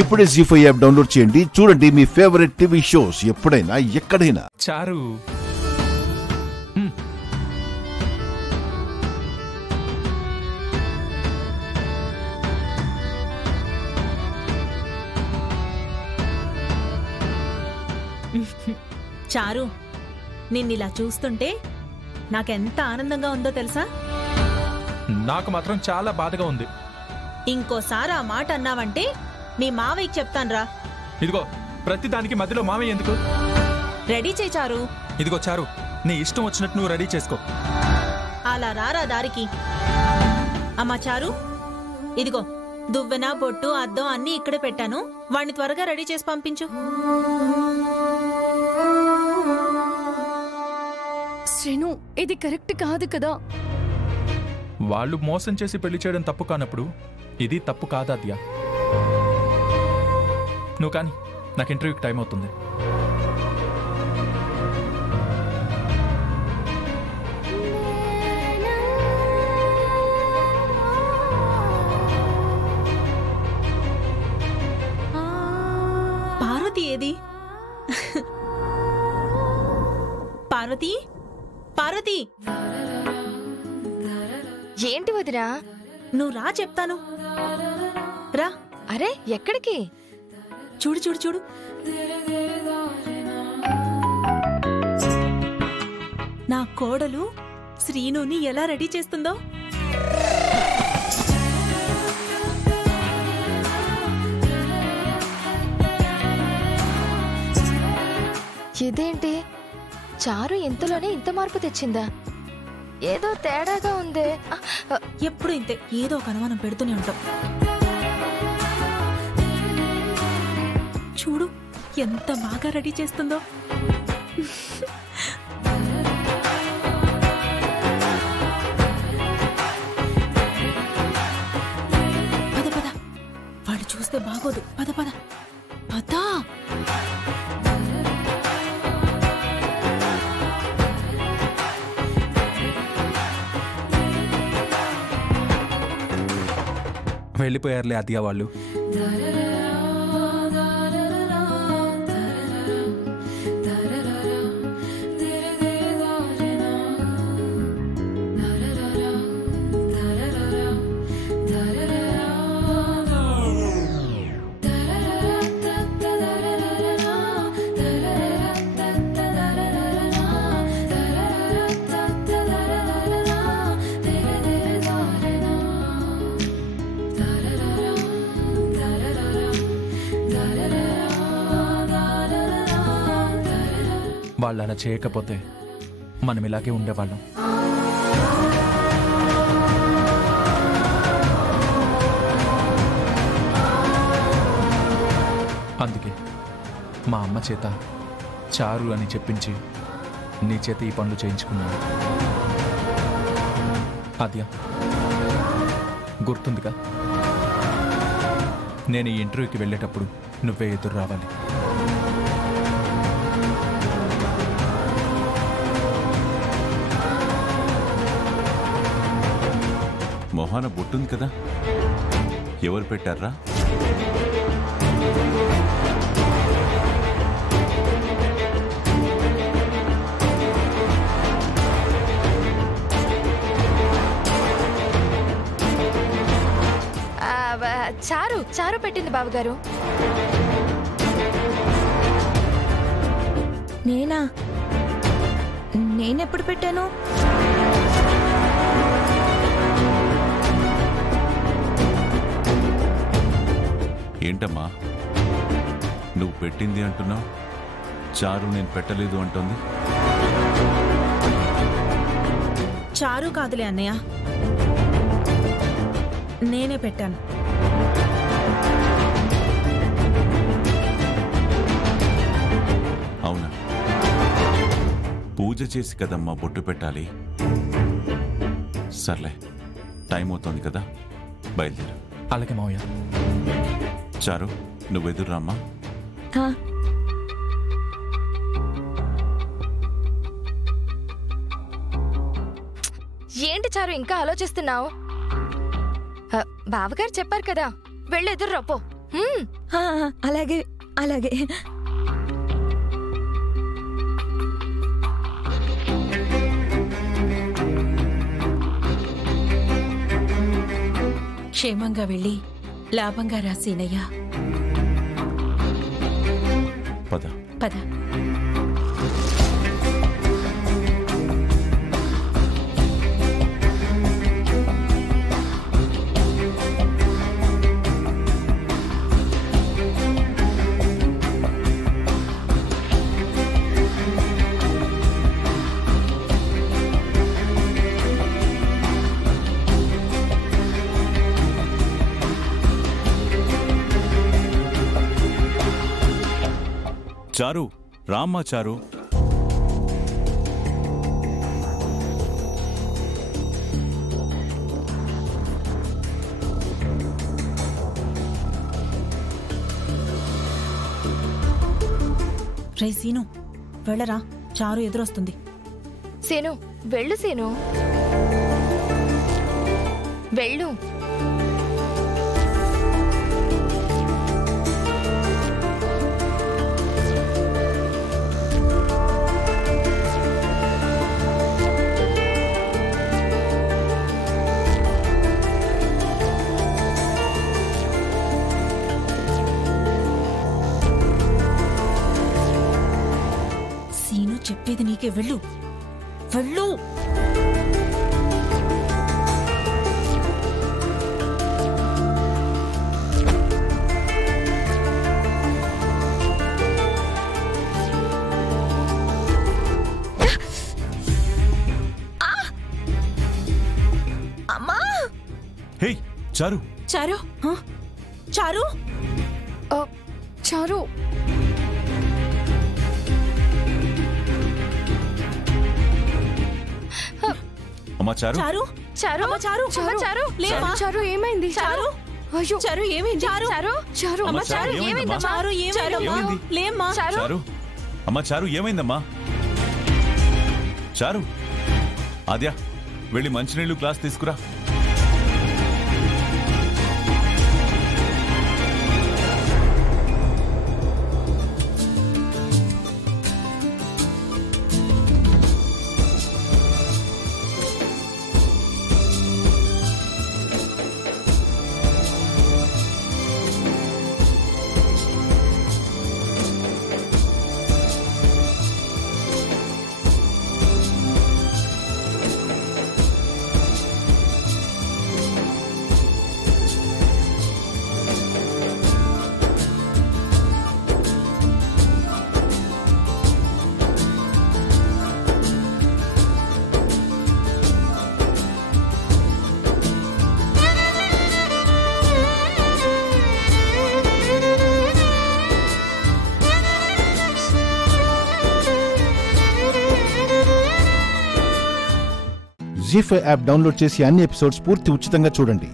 ఇప్పుడే జీ5 app download చేయండి. చూడండి మీ ఫేవరెట్ టీవీ షోస్ ఎప్పుడైనా ఎక్కడైనా. చారు చారు, నిన్నిలా చూస్తుంటే నాకెంత ఆనందంగా ఉందో తెలుసా? నాకు మాత్రం చాలా బాధగా ఉంది. ఇంకోసారి ఆ మాట అన్నావంటే మీ మావయ్యకి చెప్తాన్రా. ఇదిగో ప్రతిదానికి మధ్యలో మామయ్య ఎందుకు? రెడీ చేయి చారు. ఇదిగో చారు, నీ ఇష్టం వచ్చినట్టు నువ్వు రెడీ చేసుకో. అలా రారా దారికి. అమ్మా చారు, ఇదిగో దువ్వెన, బొట్టు, అద్దం అన్నీ ఇక్కడే పెట్టాను. వాణ్ణి త్వరగా రెడీ చేసి పంపించు. శ్రీను, ఇది కరెక్ట్ కాదు కదా. వాళ్ళు మోసం చేసి పెళ్లి చేయడం తప్పు కానప్పుడు ఇది తప్పు కాదాద్యా. నువ్వు కానీ, నాకు ఇంటర్వ్యూకి టైం అవుతుంది. పార్వతి ఏది? పార్వతి, పార్వతి, ఏంటి వదినా? నువ్వు రా చెప్తాను. రా. అరే ఎక్కడికి? చూడు చూడు చూడు. నా కోడలు శ్రీనుని ఎలా రెడీ చేస్తుందో. ఇదేంటి, చారు ఇంతలోనే ఇంత మార్పు తెచ్చిందా? ఏదో తేడాగా ఉందే. ఎప్పుడు ఇంతే, ఏదో ఒక అనుమానం పెడుతూనే ఉంటాం. చూడు ఎంత బాగా రెడీ చేస్తుందో. పద పద, వాడు చూస్తే బాగోదు. పద పద పద. వెళ్ళిపోయారులే అద్యా వాళ్ళు. వాళ్ళు అలా చేయకపోతే మనం ఇలాగే ఉండేవాళ్ళం. అందుకే మా అమ్మ చేత చారు అని చెప్పించి నీ చేత ఈ పనులు చేయించుకున్నాను. అద్యా, గుర్తుందిగా? నేను ఈ ఇంటర్వ్యూకి వెళ్ళేటప్పుడు నువ్వే ఎదురు రావాలి. మొహాన బొట్టుంది కదా, ఎవరు పెట్టారా? చారు చారు పెట్టింది బావగారు. నేనా? నేనెప్పుడు పెట్టాను? ఏంటమ్మా నువ్వు పెట్టింది అంటున్నావు, చారు నేను పెట్టలేదు అంటుంది? చారు కాదులే అన్నయ్య, నేనే పెట్టాను. అవునా? పూజ చేసి కదమ్మా బొట్టు పెట్టాలి. సర్లే, టైం అవుతోంది కదా, బయలుదేరు. అలాగే మావయ్య. చారు, నువ్వు ఎదురురామ్మా. ఏంటి చారు ఇంకా ఆలోచిస్తున్నావు? బావగారు చెప్పారు కదా, వెళ్ళి ఎదురు రాపో. అలాగే అలాగే. క్షేమంగా వెళ్ళి లాభంగా రా సీనయ్య. పద. పద. చారు, రామ్మా చారు. రే సీను, వెళ్ళరా, చారు ఎదురొస్తుంది. సీను వెళ్ళు, సీను వెళ్ళు. చెప్పేది నీకే, వెళ్ళు వెళ్ళు. అమ్మా! హే చారు. చారు, చారు, చారు. అమ్మా చారు. చారు, చారు, అమ్మ చారు, చారు, చారు, లేమ్మా. చారు ఏమైంది? చారు, అయ్యో, చారు ఏమైంది? చారు, చారు, చారు, అమ్మ చారు ఏమైందమ్మా? చారు ఏమైందమ్మా? ఏమైంది? లేమ్మా. చారు, అమ్మా చారు ఏమైందమ్మా? చారు, ఆద్య వెళ్ళి మంచినీళ్ళు గ్లాస్ తీసుకురా. జీ5 యాప్ డౌన్లోడ్ చేసి అన్ని ఎపిసోడ్స్ పూర్తి ఉచితంగా చూడండి.